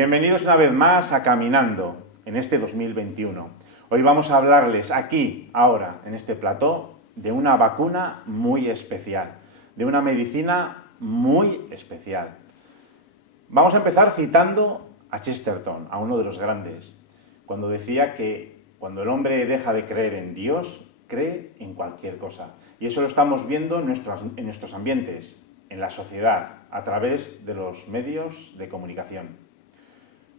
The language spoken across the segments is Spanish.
Bienvenidos una vez más a Caminando en este 2021. Hoy vamos a hablarles aquí, ahora, en este plató, de una vacuna muy especial, de una medicina muy especial. Vamos a empezar citando a Chesterton, a uno de los grandes, cuando decía que cuando el hombre deja de creer en Dios, cree en cualquier cosa. Y eso lo estamos viendo en nuestros ambientes, en la sociedad, a través de los medios de comunicación.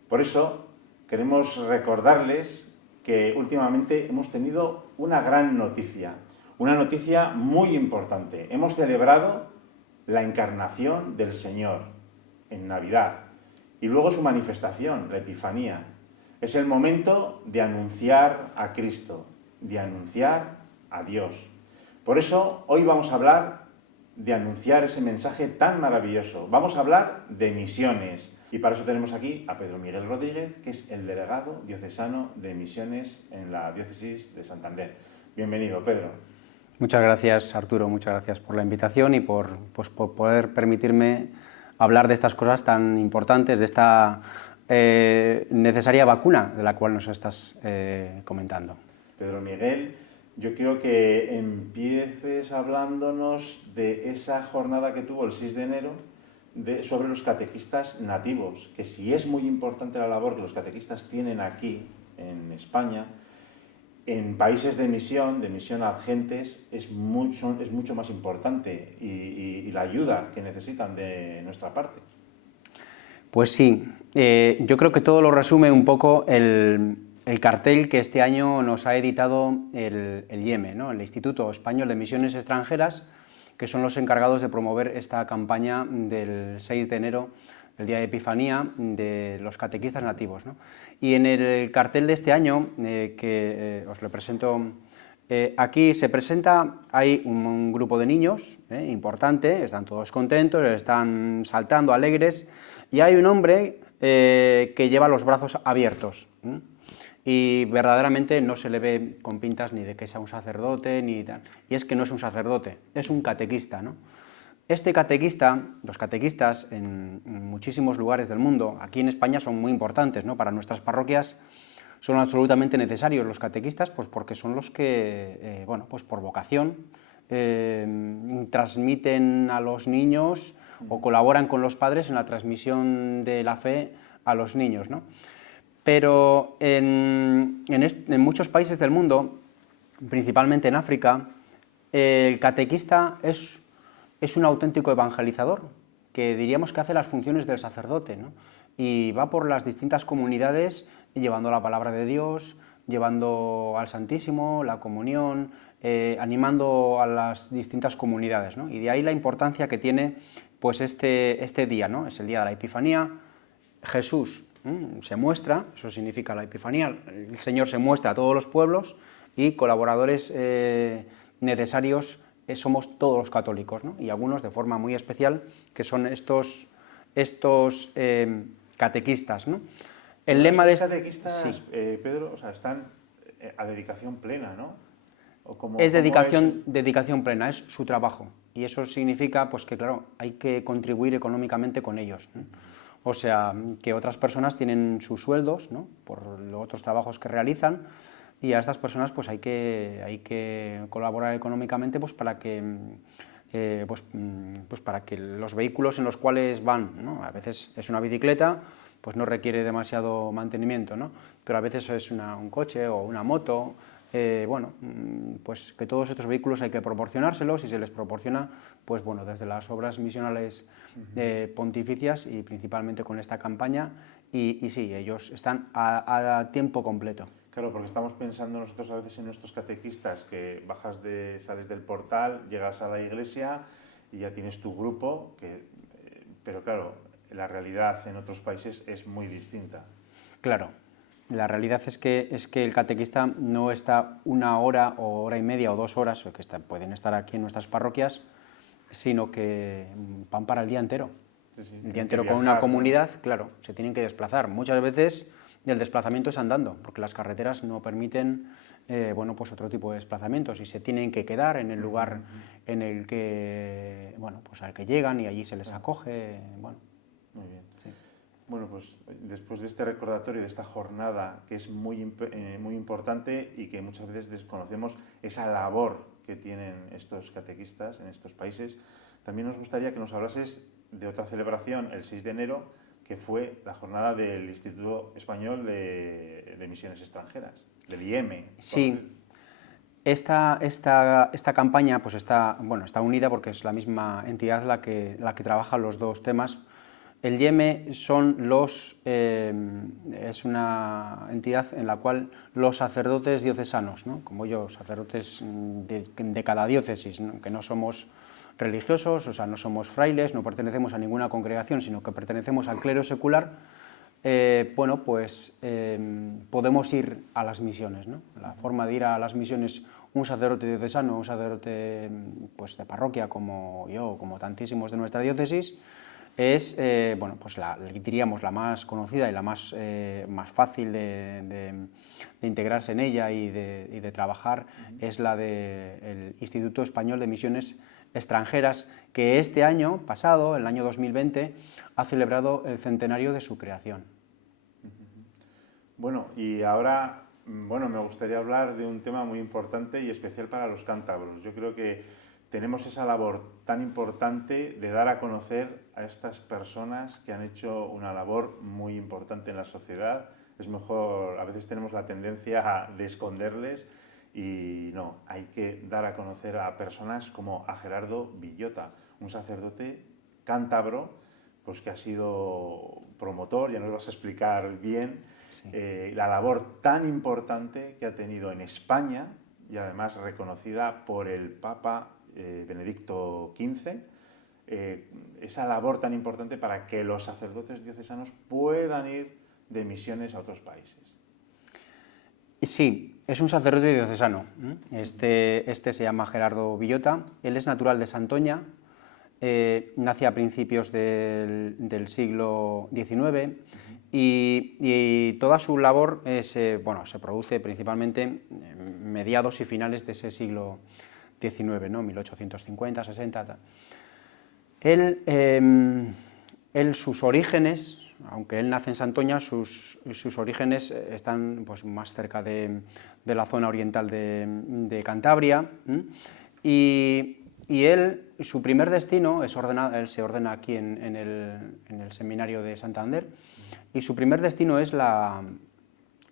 Por eso queremos recordarles que últimamente hemos tenido una gran noticia, una noticia muy importante. Hemos celebrado la encarnación del Señor en Navidad y luego su manifestación, la Epifanía. Es el momento de anunciar a Cristo, de anunciar a Dios. Por eso hoy vamos a hablar de anunciar ese mensaje tan maravilloso. Vamos a hablar de misiones. Y para eso tenemos aquí a Pedro Miguel Rodríguez, que es el delegado diocesano de misiones en la diócesis de Santander. Bienvenido, Pedro. Muchas gracias, Arturo, muchas gracias por la invitación y por poder permitirme hablar de estas cosas tan importantes, de esta necesaria vacuna de la cual nos estás comentando. Pedro Miguel, yo quiero que empieces hablándonos de esa jornada que tuvo el 6 de enero sobre los catequistas nativos, que si es muy importante la labor que los catequistas tienen aquí, en España, en países de misión ad gentes, es mucho más importante y la ayuda que necesitan de nuestra parte. Pues sí, yo creo que todo lo resume un poco el cartel que este año nos ha editado el IEME, ¿no? El Instituto Español de Misiones Extranjeras, que son los encargados de promover esta campaña del 6 de enero, el día de Epifanía, de los catequistas nativos, ¿no? Y en el cartel de este año, que os lo presento aquí, se presenta, hay un grupo de niños importante, están todos contentos, están saltando alegres, y hay un hombre que lleva los brazos abiertos, y verdaderamente no se le ve con pintas ni de que sea un sacerdote, ni tal. Y es que no es un sacerdote, es un catequista, ¿no? Este catequista, los catequistas en muchísimos lugares del mundo, aquí en España son muy importantes, ¿no? Para nuestras parroquias son absolutamente necesarios los catequistas, pues porque son los que, bueno, pues por vocación, transmiten a los niños o colaboran con los padres en la transmisión de la fe a los niños, ¿no? Pero en muchos países del mundo, principalmente en África, el catequista es un auténtico evangelizador, que diríamos que hace las funciones del sacerdote, ¿no? Y va por las distintas comunidades llevando la palabra de Dios, llevando al Santísimo, la comunión, animando a las distintas comunidades, ¿no? Y de ahí la importancia que tiene pues este día, ¿no? Es el día de la Epifanía. Jesús se muestra, eso significa la Epifanía, el Señor se muestra a todos los pueblos y colaboradores necesarios somos todos los católicos, ¿no? Y algunos de forma muy especial, que son estos catequistas, ¿no? El lema de catequistas, sí. Pedro, o sea, están a dedicación plena, ¿no? Es dedicación plena, es su trabajo, y eso significa pues que, claro, hay que contribuir económicamente con ellos, ¿no? O sea, que otras personas tienen sus sueldos, ¿no? Por los otros trabajos que realizan, y a estas personas pues hay que colaborar económicamente pues para que para que los vehículos en los cuales van, ¿no? A veces es una bicicleta, pues no requiere demasiado mantenimiento, ¿no? Pero a veces es un coche o una moto. Bueno, pues que todos estos vehículos hay que proporcionárselos, y se les proporciona, pues bueno, desde las obras misionales pontificias y principalmente con esta campaña, y sí, ellos están a tiempo completo. Claro, porque estamos pensando nosotros a veces en nuestros catequistas, que sales del portal, llegas a la iglesia y ya tienes tu grupo, pero claro, la realidad en otros países es muy distinta. Claro. La realidad es que el catequista no está una hora o hora y media o 2 horas, o que pueden estar aquí en nuestras parroquias, sino que van para el día entero. Sí, el día entero con una comunidad, ¿no? Claro, se tienen que desplazar. Muchas veces el desplazamiento es andando, porque las carreteras no permiten bueno, pues otro tipo de desplazamientos, y se tienen que quedar en el lugar en el que, bueno, pues al que llegan, y allí se les acoge. Bueno. Muy bien. Sí. Bueno, pues después de este recordatorio, de esta jornada que es muy importante y que muchas veces desconocemos esa labor que tienen estos catequistas en estos países, también nos gustaría que nos hablases de otra celebración el 6 de enero, que fue la jornada del Instituto Español de Misiones Extranjeras, del IEM. Sí. Esta campaña pues está unida porque es la misma entidad la que trabaja los dos temas. El IEM es una entidad en la cual los sacerdotes diocesanos, ¿no?, como yo, sacerdotes de cada diócesis, ¿no?, que no somos religiosos, o sea, no somos frailes, no pertenecemos a ninguna congregación, sino que pertenecemos al clero secular, podemos ir a las misiones, ¿no? La forma de ir a las misiones, un sacerdote diocesano, un sacerdote pues, de parroquia como yo, como tantísimos de nuestra diócesis, es diríamos la más conocida y la más fácil de integrarse en ella y de trabajar, es la del Instituto Español de Misiones Extranjeras, que este año pasado, el año 2020, ha celebrado el centenario de su creación. Bueno, y ahora me gustaría hablar de un tema muy importante y especial para los cántabros. Yo creo que tenemos esa labor tan importante de dar a conocer a estas personas que han hecho una labor muy importante en la sociedad. Es mejor, a veces tenemos la tendencia de esconderles y no, hay que dar a conocer a personas como a Gerardo Villota, un sacerdote cántabro, pues que ha sido promotor, ya nos vas a explicar bien, sí, la labor tan importante que ha tenido en España y además reconocida por el Papa Benedicto XV, esa labor tan importante para que los sacerdotes diocesanos puedan ir de misiones a otros países. Sí, es un sacerdote diocesano. Este se llama Gerardo Villota, él es natural de Santoña, nace a principios del siglo XIX y toda su labor se produce principalmente en mediados y finales de ese siglo XIX, ¿no? 1850, 60. Tal. Sus orígenes, aunque él nace en Santoña, sus orígenes están pues, más cerca de la zona oriental de Cantabria, y él, su primer destino, él se ordena aquí en el seminario de Santander, y su primer destino es la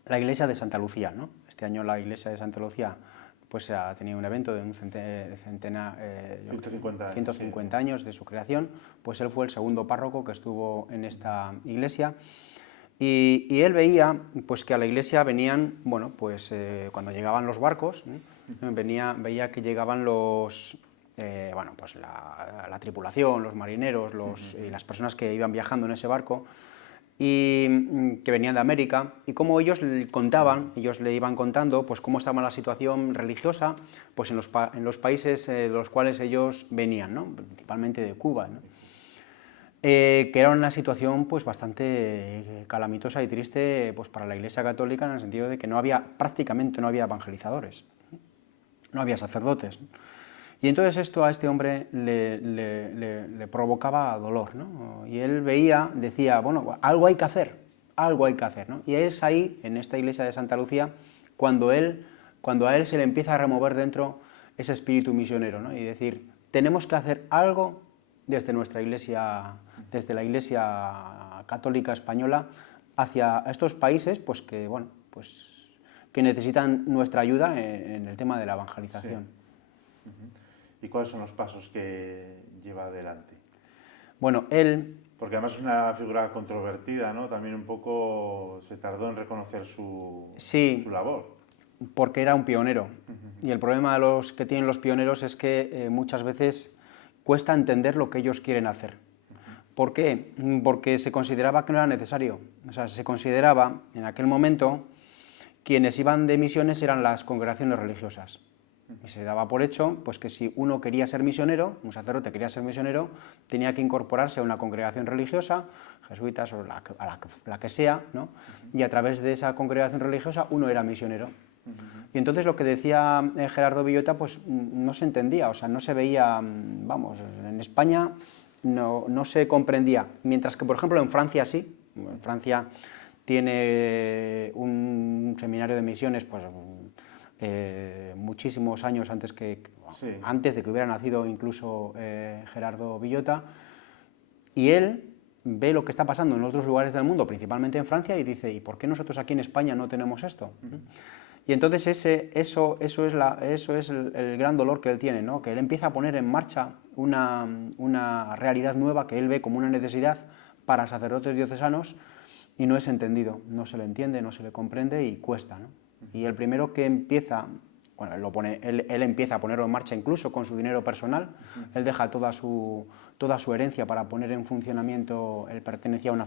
iglesia de Santa Lucía, ¿no? Este año la iglesia de Santa Lucía pues ha tenido un evento de 150 años de su creación, pues él fue el segundo párroco que estuvo en esta iglesia, y él veía pues, que a la iglesia venían, cuando llegaban los barcos, veía que llegaban la tripulación, los marineros, y las personas que iban viajando en ese barco, y que venían de América, y cómo ellos le iban contando pues, cómo estaba la situación religiosa pues, en los países de los cuales ellos venían, ¿no? Principalmente de Cuba, ¿no? Que era una situación pues, bastante calamitosa y triste pues, para la Iglesia Católica, en el sentido de que prácticamente no había evangelizadores, no había sacerdotes, ¿no? Y entonces esto a este hombre le provocaba dolor, ¿no? Y él decía, algo hay que hacer, ¿no? Y es ahí, en esta iglesia de Santa Lucía, cuando a él se le empieza a remover dentro ese espíritu misionero, ¿no? Y decir, tenemos que hacer algo desde nuestra iglesia, desde la Iglesia Católica Española, hacia estos países pues, que necesitan nuestra ayuda en el tema de la evangelización. Sí. ¿Y cuáles son los pasos que lleva adelante? Bueno, él... Porque además es una figura controvertida, ¿no? También un poco se tardó en reconocer su labor. Porque era un pionero. Y el problema que tienen los pioneros es que muchas veces cuesta entender lo que ellos quieren hacer. ¿Por qué? Porque se consideraba que no era necesario. O sea, se consideraba, en aquel momento, quienes iban de misiones eran las congregaciones religiosas. Y se daba por hecho pues, que si uno quería ser misionero, un sacerdote quería ser misionero, tenía que incorporarse a una congregación religiosa, jesuitas o la que sea, ¿no? Y a través de esa congregación religiosa uno era misionero. Y entonces lo que decía Gerardo Villota pues, no se entendía, o sea, no se veía, en España no se comprendía, mientras que, por ejemplo, en Francia sí. Francia tiene un seminario de misiones pues, muchísimos años antes, antes de que hubiera nacido incluso Gerardo Villota, y él ve lo que está pasando en otros lugares del mundo, principalmente en Francia, y dice, ¿y por qué nosotros aquí en España no tenemos esto? Y entonces eso es el gran dolor que él tiene, ¿no? Que él empieza a poner en marcha una realidad nueva que él ve como una necesidad para sacerdotes diocesanos y no es entendido, no se le entiende, no se le comprende y cuesta, ¿no? Y el primero que empieza, bueno, él empieza a ponerlo en marcha incluso con su dinero personal, él deja toda su herencia para poner en funcionamiento, él pertenecía a una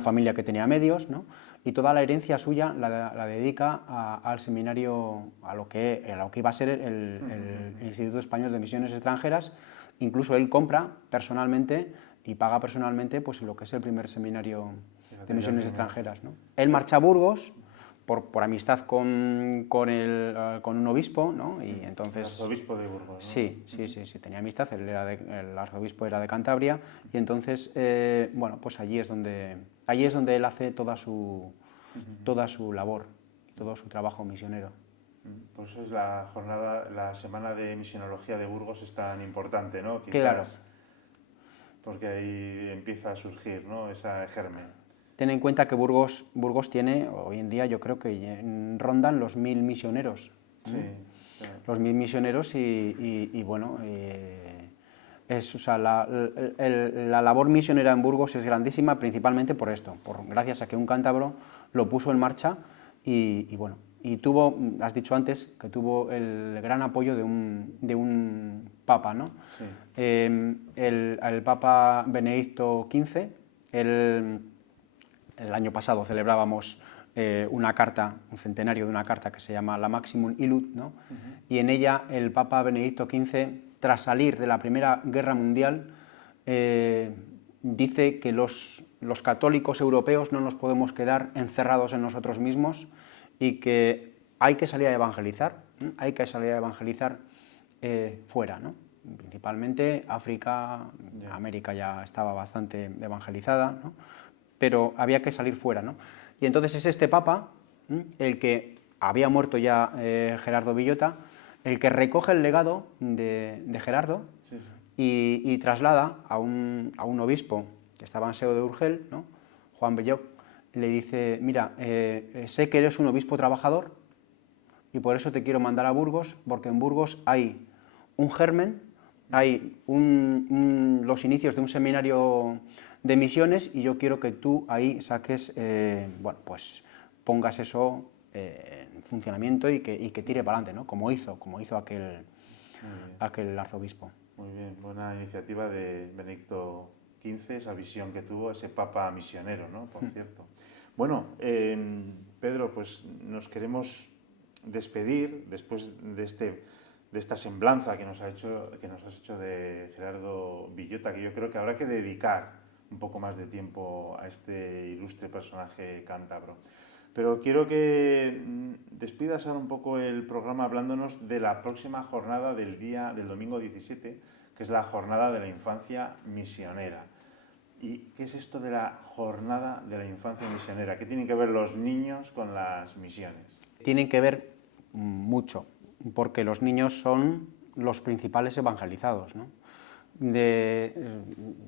familia que tenía medios, ¿no? Y toda la herencia suya la dedica al seminario, a lo que iba a ser el Instituto Español de Misiones Extranjeras. Incluso él compra personalmente y paga personalmente pues, lo que es el primer seminario de misiones extranjeras, ¿no? Él marcha a Burgos por amistad con un obispo, ¿no? Y entonces, el arzobispo de Burgos, ¿no? Sí, tenía amistad, el arzobispo era de Cantabria, y entonces, bueno, pues allí es donde él hace toda su labor, todo su trabajo misionero. Por eso es la semana de misionología de Burgos es tan importante, ¿no? Quizás, claro. Porque ahí empieza a surgir, ¿no? Esa germen. Ten en cuenta que Burgos tiene, hoy en día yo creo que rondan los 1000 misioneros. Sí, claro. Los 1000 misioneros y bueno, o sea, la labor misionera en Burgos es grandísima principalmente por esto, gracias a que un cántabro lo puso en marcha y bueno, y tuvo, has dicho antes, que tuvo el gran apoyo de un papa, ¿no? Sí. El papa Benedicto XV, el año pasado celebrábamos un centenario de una carta que se llama la Maximum Illud, ¿no? Y en ella el Papa Benedicto XV, tras salir de la Primera Guerra Mundial, dice que los católicos europeos no nos podemos quedar encerrados en nosotros mismos y que hay que salir a evangelizar, fuera, ¿no? Principalmente África, América ya estaba bastante evangelizada, ¿no? Pero había que salir fuera, ¿no? Y entonces es este papa, el que había muerto ya Gerardo Villota, el que recoge el legado de Gerardo y traslada a un obispo que estaba en Seo de Urgel, ¿no? Juan Belloc, le dice, mira, sé que eres un obispo trabajador y por eso te quiero mandar a Burgos, porque en Burgos hay un germen, hay los inicios de un seminario de misiones y yo quiero que tú ahí saques, bueno, pues pongas eso en funcionamiento y que tire para adelante, ¿no? Como hizo aquel arzobispo. Muy bien, buena iniciativa de Benedicto XV, esa visión que tuvo ese papa misionero, ¿no? Por cierto. Bueno, Pedro, pues nos queremos despedir después de esta semblanza que nos has hecho de Gerardo Villota, que yo creo que habrá que dedicar un poco más de tiempo a este ilustre personaje cántabro. Pero quiero que despidas ahora un poco el programa hablándonos de la próxima jornada del domingo 17, que es la jornada de la infancia misionera. ¿Y qué es esto de la jornada de la infancia misionera? ¿Qué tienen que ver los niños con las misiones? Tienen que ver mucho, porque los niños son los principales evangelizados, ¿no?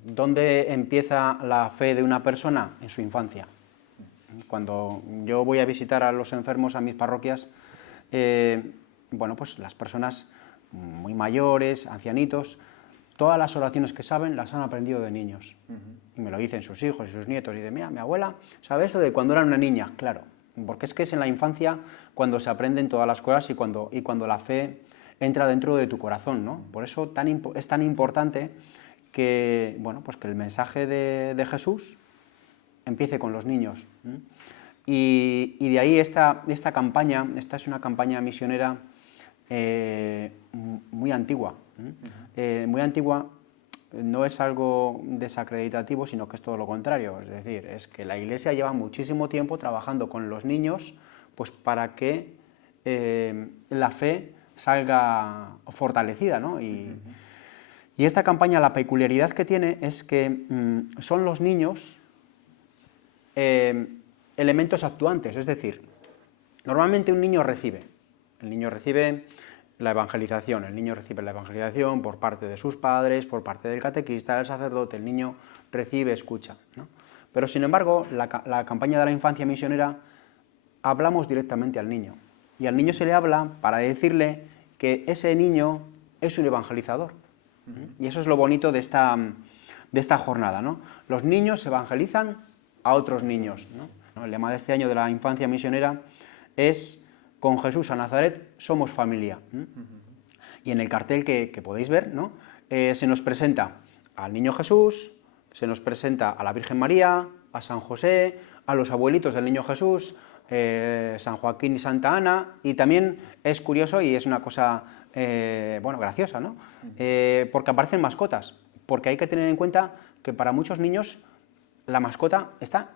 ¿Dónde empieza la fe de una persona? En su infancia. Cuando yo voy a visitar a los enfermos a mis parroquias, bueno, pues las personas muy mayores, ancianitos, todas las oraciones que saben las han aprendido de niños. Y me lo dicen sus hijos y sus nietos. Y dicen, mira, mi abuela sabe esto de cuando era una niña. Claro, porque es que es en la infancia cuando se aprenden todas las cosas y cuando la fe entra dentro de tu corazón, ¿no? Por eso es tan importante que, bueno, pues que el mensaje de Jesús empiece con los niños. Y de ahí esta campaña, esta es una campaña misionera muy antigua. Muy antigua no es algo desacreditativo, sino que es todo lo contrario. Es decir, es que la Iglesia lleva muchísimo tiempo trabajando con los niños pues para que la fe salga fortalecida, ¿no? Y Y esta campaña, la peculiaridad que tiene es que son los niños elementos actuantes, es decir, normalmente un niño recibe, el niño recibe la evangelización, por parte de sus padres, por parte del catequista, del sacerdote, el niño recibe, escucha, ¿no? Pero sin embargo, la campaña de la infancia misionera hablamos directamente al niño, y al niño se le habla para decirle que ese niño es un evangelizador. Y eso es lo bonito de esta jornada, ¿no? Los niños evangelizan a otros niños, ¿no? El lema de este año de la infancia misionera es: con Jesús a Nazaret somos familia. Y en el cartel que podéis ver, ¿no? Se nos presenta al niño Jesús, se nos presenta a la Virgen María, a San José, a los abuelitos del niño Jesús, San Joaquín y Santa Ana, y también es curioso y es una cosa bueno, graciosa, ¿no? Porque aparecen mascotas, porque hay que tener en cuenta que para muchos niños la mascota está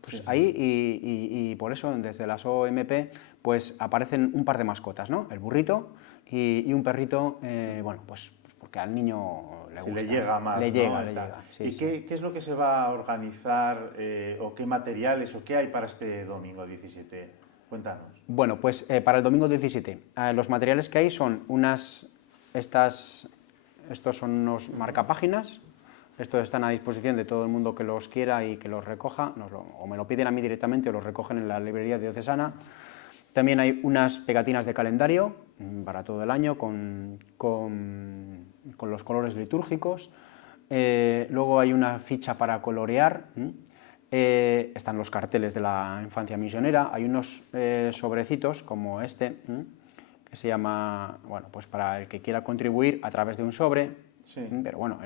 pues ahí, y por eso desde las OMP pues aparecen un par de mascotas, ¿no? El burrito y un perrito, bueno, pues porque al niño le gusta. Si le llega más, le ¿no? llega. Sí, ¿Y sí. qué es lo que se va a organizar, o qué materiales, o qué hay para este domingo 17? Cuéntanos. Bueno, pues para el domingo 17, los materiales que hay son estos son unos marcapáginas. Estos están a disposición de todo el mundo que los quiera y que los recoja, o me lo piden a mí directamente o los recogen en la librería diocesana. También hay unas pegatinas de calendario para todo el año con los colores litúrgicos. Luego hay una ficha para colorear. Están los carteles de la infancia misionera. Hay unos sobrecitos como este, que se llama, bueno, pues para el que quiera contribuir a través de un sobre. Sí. Pero bueno,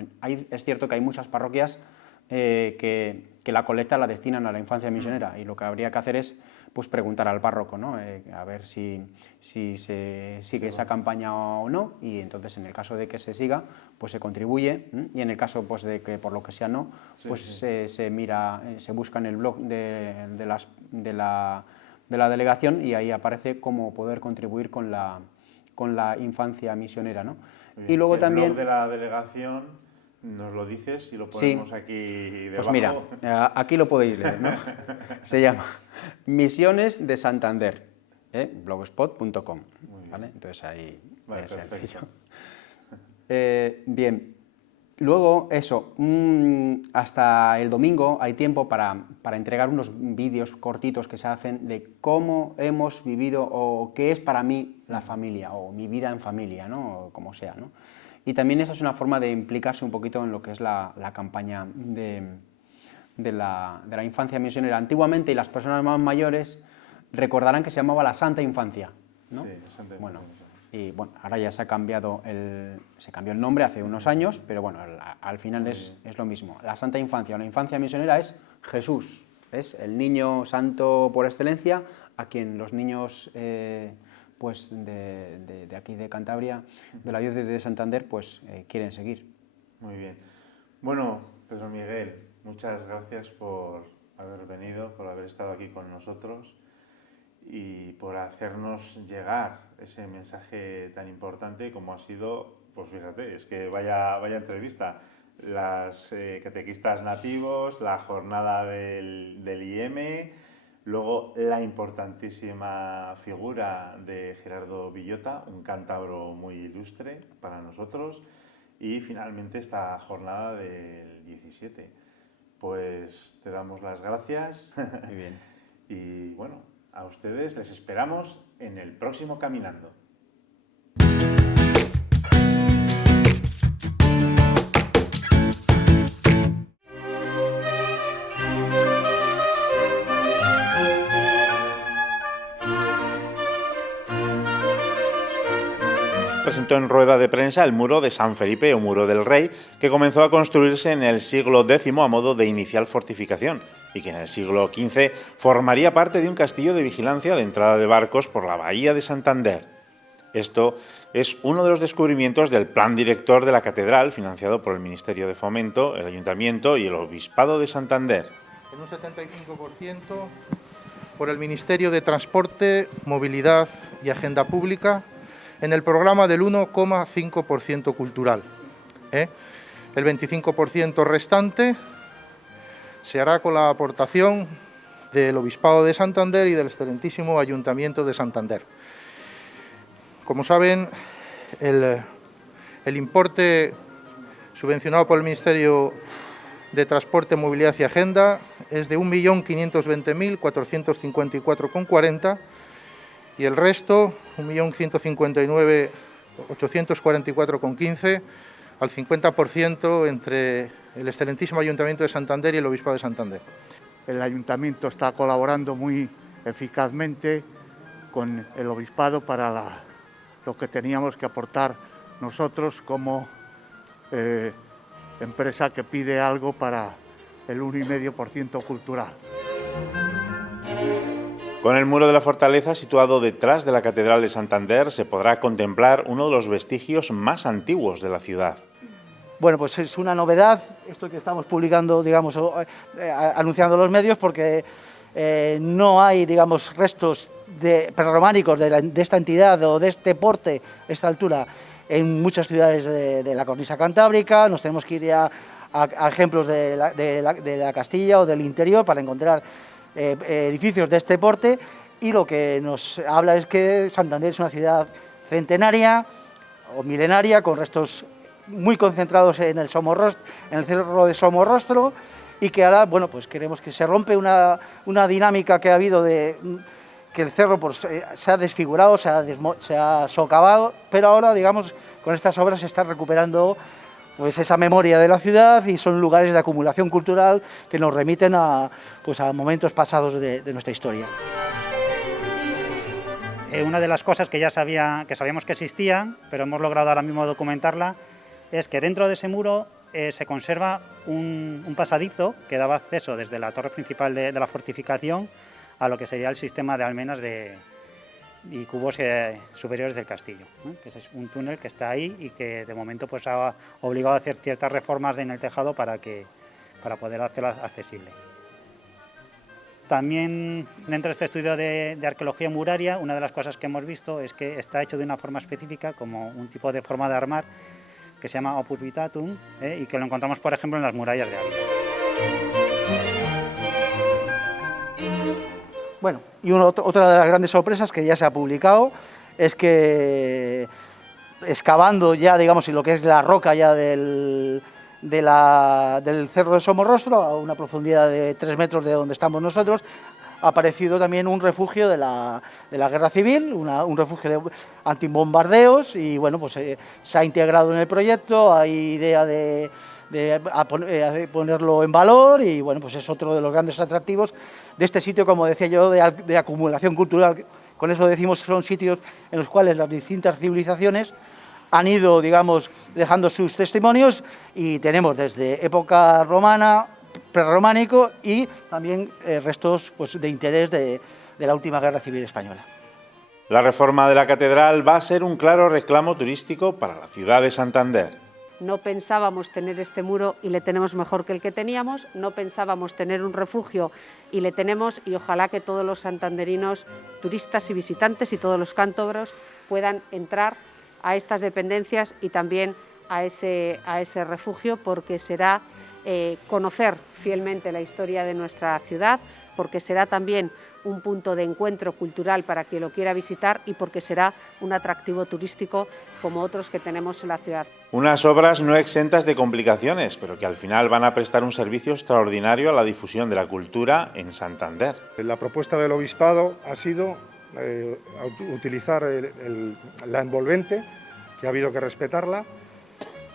es cierto que hay muchas parroquias que la colecta la destinan a la infancia misionera, y lo que habría que hacer es pues preguntar al párroco, ¿no? A ver si se sigue esa campaña o no, y entonces en el caso de que se siga, pues se contribuye, y en el caso pues de que por lo que sea no, pues se mira, se busca en el blog de la delegación, y ahí aparece cómo poder contribuir con la infancia misionera, ¿no? Y luego también el blog de la delegación, ¿nos lo dices y lo ponemos aquí debajo? Pues mira, aquí lo podéis leer, ¿no? Se llama Misiones de Santander, blogspot.com, ¿vale? Entonces ahí es sencillo. Bien, luego eso, hasta el domingo hay tiempo para entregar unos vídeos cortitos que se hacen de cómo hemos vivido o qué es para mí la familia o mi vida en familia, ¿no? O como sea, ¿no? Y también esa es una forma de implicarse un poquito en lo que es la campaña de la infancia misionera. Antiguamente, y las personas más mayores recordarán que se llamaba la Santa Infancia, ¿no? Sí, la Santa Infancia. Bueno, y bueno, ahora ya se cambió el nombre hace unos años, pero bueno, al final es lo mismo. La Santa Infancia o la infancia misionera es Jesús, es el niño santo por excelencia, a quien los niños pues de aquí de Cantabria, de la diócesis de Santander, pues quieren seguir. Muy bien. Bueno, Pedro Miguel, muchas gracias por haber venido, por haber estado aquí con nosotros y por hacernos llegar ese mensaje tan importante como ha sido, pues fíjate, es que vaya entrevista, las catequistas nativos, la jornada del IEM, luego la importantísima figura de Gerardo Villota, un cántabro muy ilustre para nosotros, y finalmente esta jornada del 17. Pues te damos las gracias. Muy bien. Y bueno, a ustedes les esperamos en el próximo Caminando. Presentó en rueda de prensa el muro de San Felipe o Muro del Rey, que comenzó a construirse en el siglo X a modo de inicial fortificación y que en el siglo XV formaría parte de un castillo de vigilancia de entrada de barcos por la bahía de Santander. Esto es uno de los descubrimientos del plan director de la catedral, financiado por el Ministerio de Fomento, el Ayuntamiento y el Obispado de Santander. En un 75% por el Ministerio de Transporte, Movilidad y Agenda Pública, en el programa del 1,5% cultural. El 25% restante se hará con la aportación del Obispado de Santander y del excelentísimo Ayuntamiento de Santander. Como saben, el importe subvencionado por el Ministerio de Transporte, Movilidad y Agenda es de 1.520.454,40 y el resto, 1.159.844,15, al 50% entre el excelentísimo Ayuntamiento de Santander y el Obispado de Santander. El Ayuntamiento está colaborando muy eficazmente con el Obispado para lo que teníamos que aportar nosotros como empresa que pide algo para el 1,5% cultural. Con el muro de la fortaleza situado detrás de la Catedral de Santander se podrá contemplar uno de los vestigios más antiguos de la ciudad. Bueno, pues es una novedad esto que estamos publicando, digamos, anunciando los medios, porque no hay, digamos, restos prerrománicos de esta entidad o de este porte, esta altura, en muchas ciudades de la cornisa cantábrica. Nos tenemos que ir a ejemplos de la Castilla o del interior para encontrar edificios de este porte, y lo que nos habla es que Santander es una ciudad centenaria o milenaria, con restos muy concentrados en el Somorrostro, en el cerro de Somorrostro, y que ahora, bueno, pues queremos que se rompe una dinámica que ha habido de que el cerro pues, se ha desfigurado, se ha socavado, pero ahora, digamos, con estas obras se está recuperando pues esa memoria de la ciudad, y son lugares de acumulación cultural que nos remiten a momentos pasados de nuestra historia. Una de las cosas que ya sabíamos que existían, pero hemos logrado ahora mismo documentarla, es que dentro de ese muro se conserva un pasadizo que daba acceso desde la torre principal de la fortificación a lo que sería el sistema de almenas y cubos superiores del castillo, ¿no? Que es un túnel que está ahí y que de momento pues ha obligado a hacer ciertas reformas en el tejado para poder hacerlo accesible. También dentro de este estudio de arqueología muraria, una de las cosas que hemos visto es que está hecho de una forma específica, como un tipo de forma de armar que se llama opurbitatum, y que lo encontramos, por ejemplo, en las murallas de Ávila. Bueno, y otra de las grandes sorpresas que ya se ha publicado es que, excavando ya, digamos, en lo que es la roca ya del cerro de Somorrostro, a una profundidad de 3 metros de donde estamos nosotros, ha aparecido también un refugio de la Guerra Civil, un refugio de antibombardeos, y bueno, pues se ha integrado en el proyecto. Hay idea de ponerlo en valor, y bueno, pues es otro de los grandes atractivos de este sitio, como decía yo, de acumulación cultural. Con eso decimos que son sitios en los cuales las distintas civilizaciones han ido, digamos, dejando sus testimonios, y tenemos desde época romana, prerrománico, y también restos pues, de interés de la última Guerra Civil Española. La reforma de la catedral va a ser un claro reclamo turístico para la ciudad de Santander. No pensábamos tener este muro y le tenemos mejor que el que teníamos, no pensábamos tener un refugio y le tenemos, y ojalá que todos los santanderinos, turistas y visitantes y todos los cántabros puedan entrar a estas dependencias y también a ese refugio, porque será conocer fielmente la historia de nuestra ciudad, porque será también un punto de encuentro cultural para quien lo quiera visitar, y porque será un atractivo turístico como otros que tenemos en la ciudad. Unas obras no exentas de complicaciones, pero que al final van a prestar un servicio extraordinario a la difusión de la cultura en Santander. La propuesta del Obispado ha sido utilizar la envolvente, que ha habido que respetarla,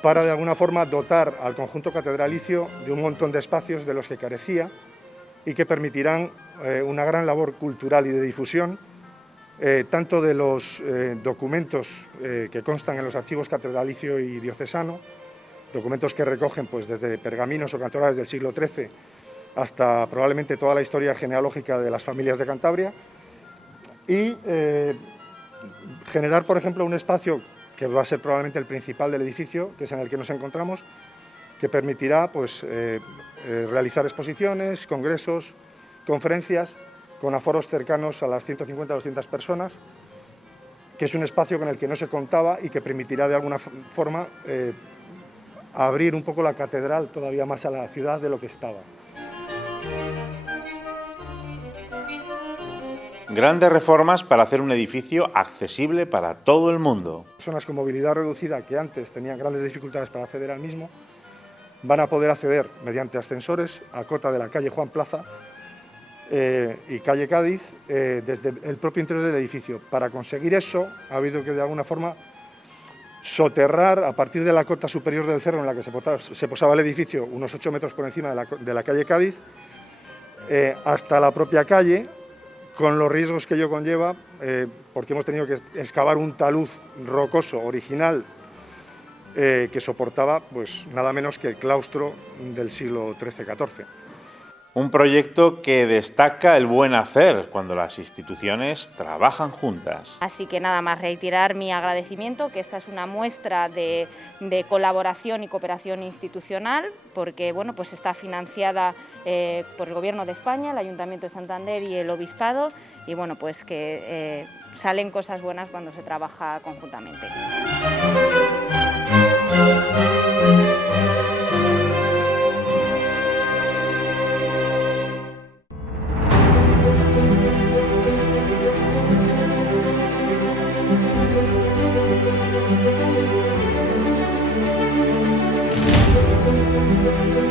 para de alguna forma dotar al conjunto catedralicio de un montón de espacios de los que carecía y que permitirán una gran labor cultural y de difusión, tanto de los documentos que constan en los archivos catedralicio y diocesano, documentos que recogen pues, desde pergaminos o cantorales del siglo XIII hasta probablemente toda la historia genealógica de las familias de Cantabria, y generar, por ejemplo, un espacio que va a ser probablemente el principal del edificio, que es en el que nos encontramos, que permitirá pues, realizar exposiciones, congresos, conferencias, con aforos cercanos a las 150 o 200 personas, que es un espacio con el que no se contaba y que permitirá de alguna forma a abrir un poco la catedral todavía más a la ciudad de lo que estaba. Grandes reformas para hacer un edificio accesible para todo el mundo. Personas con movilidad reducida que antes tenían grandes dificultades para acceder al mismo, van a poder acceder mediante ascensores a cota de la calle Juan Plaza y calle Cádiz desde el propio interior del edificio. Para conseguir eso ha habido que de alguna forma soterrar a partir de la cota superior del cerro en la que se posaba el edificio, unos 8 metros por encima de la calle Cádiz, hasta la propia calle, con los riesgos que ello conlleva, porque hemos tenido que excavar un talud rocoso original que soportaba pues, nada menos que el claustro del siglo XIII-XIV. Un proyecto que destaca el buen hacer cuando las instituciones trabajan juntas. Así que nada más reiterar mi agradecimiento, que esta es una muestra de colaboración y cooperación institucional, porque bueno, pues está financiada por el Gobierno de España, el Ayuntamiento de Santander y el Obispado, y bueno, pues que salen cosas buenas cuando se trabaja conjuntamente. Thank you.